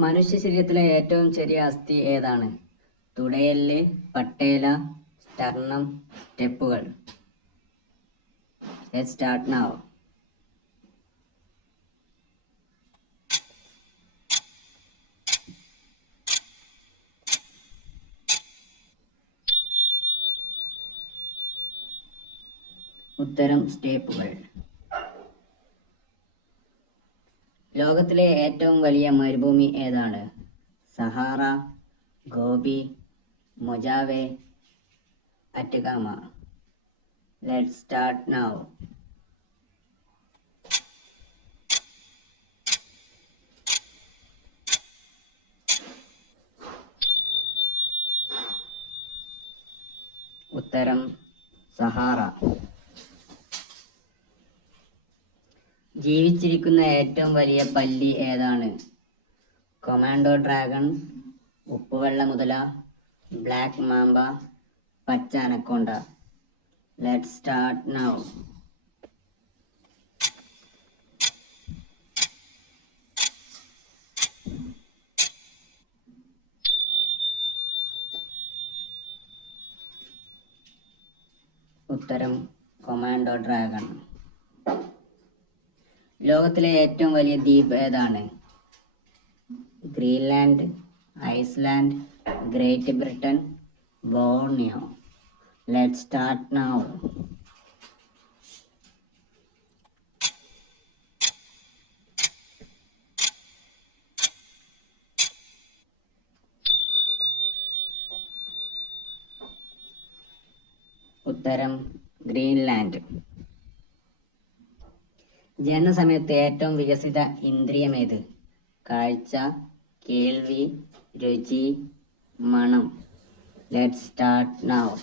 മനുഷ്യ ശരീരത്തിലെ ഏറ്റവും ചെറിയ അസ്ഥി ഏതാണ്? തുടയെല്ല്, പട്ടേല, സ്റ്റർണം, സ്റ്റെപ്പുകൾ. Let's start now. ഉത്തരം സ്റ്റെപ്പുകൾ. ലോകത്തിലെ ഏറ്റവും വലിയ മരുഭൂമി ഏതാണ്? Sahara, Gobi, Mojave, Atacama. Let's start now. ഉത്തരം സഹാറ. ജീവിച്ചിരിക്കുന്ന ഏറ്റവും വലിയ പല്ലി ഏതാണ്? കൊമാൻഡോ ഡ്രാഗൺ, ഉപ്പുവെള്ള മുതല, ബ്ലാക്ക് മാമ്പ, പച്ച അനക്കോണ്ട. Let's start now. ഉത്തരം കൊമാൻഡോ ഡ്രാഗൺ. ലോകത്തിലെ ഏറ്റവും വലിയ ദ്വീപ് ഏതാണ്? Greenland, Iceland, Great Britain, Borneo. Let's start now. ഉത്തരം ഗ്രീൻലാൻഡ്. ജനനസമയത്ത് ഏറ്റവും വികസിത ഇന്ദ്രിയമേത്? കാഴ്ച, കേൾവി, രുചി, മണം. Let's start now.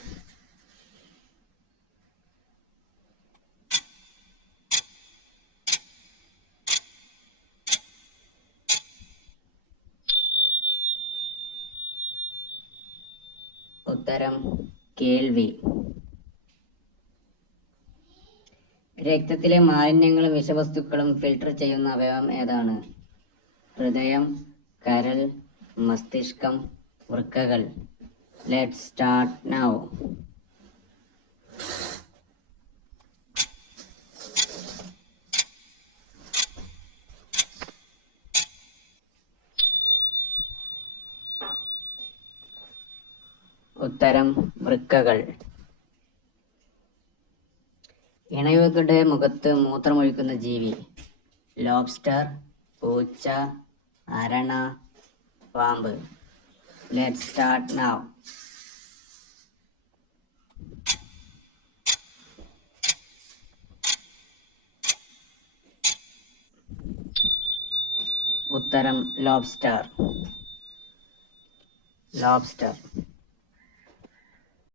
ഉത്തരം കേൾവി. രക്തത്തിലെ മാലിന്യങ്ങളും വിഷവസ്തുക്കളും ഫിൽട്ടർ ചെയ്യുന്ന അവയവം ഏതാണ്? ഹൃദയം, കരൾ, മസ്തിഷ്കം, വൃക്കകൾ. Let's start now. ഉത്തരം വൃക്കകൾ. ഇണയുടെ മുഖത്ത് മൂത്രമൊഴിക്കുന്ന ജീവി? ലോബ്സ്റ്റർ, പൂച്ച, അരണ, പാമ്പ്. Let's start now. ഉത്തരം ലോബ്സ്റ്റർ.